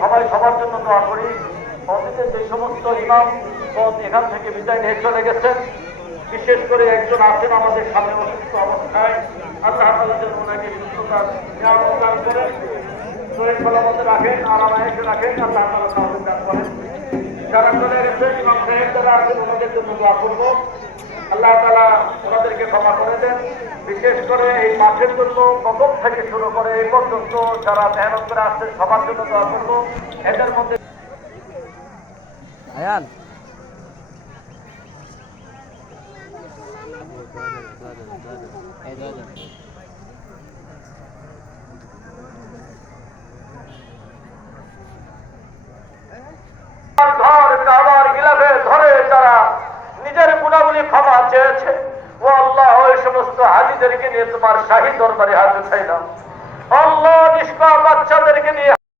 সবাই সবার জন্য দোয়া করি। অতীতে যে সমস্ত ইমাম এখান থেকে বিদায় নিয়ে চলে গেছেন, বিশেষ করে একজন আছেন আমাদের সামনে অসুস্থ অবস্থায়, আল্লাহ তাআলা যেন ওনাকে সুস্থতার নিয়ামত দান করেন, শরীর সালামতে রাখেন, আরামায়েশে রাখেন, আল্লাহ তাআলা তাওফিক দান করেন। যারা চলে গেছে ইমাম সাহেব যারা আছেন ওনাদের জন্য দোয়া করবো, আল্লাহ তাআলা ওনাদেরকে ক্ষমা করে দেন। বিশেষ করে এই মাঠের জন্য প্রথম থেকে শুরু করে এই পর্যন্ত যারা মেহনত করে আসছেন সবার জন্য দোয়া করবো। এদের মধ্যে আয়ান ঘর কাবার গিলাফে ধরে তারা নিজের গুণাবলী ক্ষমা চেয়েছে। ও আল্লাহ, ওই সমস্ত হাজিদেরকে নিয়ে তোমার শাহী দরবারে হাত উঠাইলাম। আল্লাহ, নিষ্পাপ বাচ্চাদেরকে নিয়ে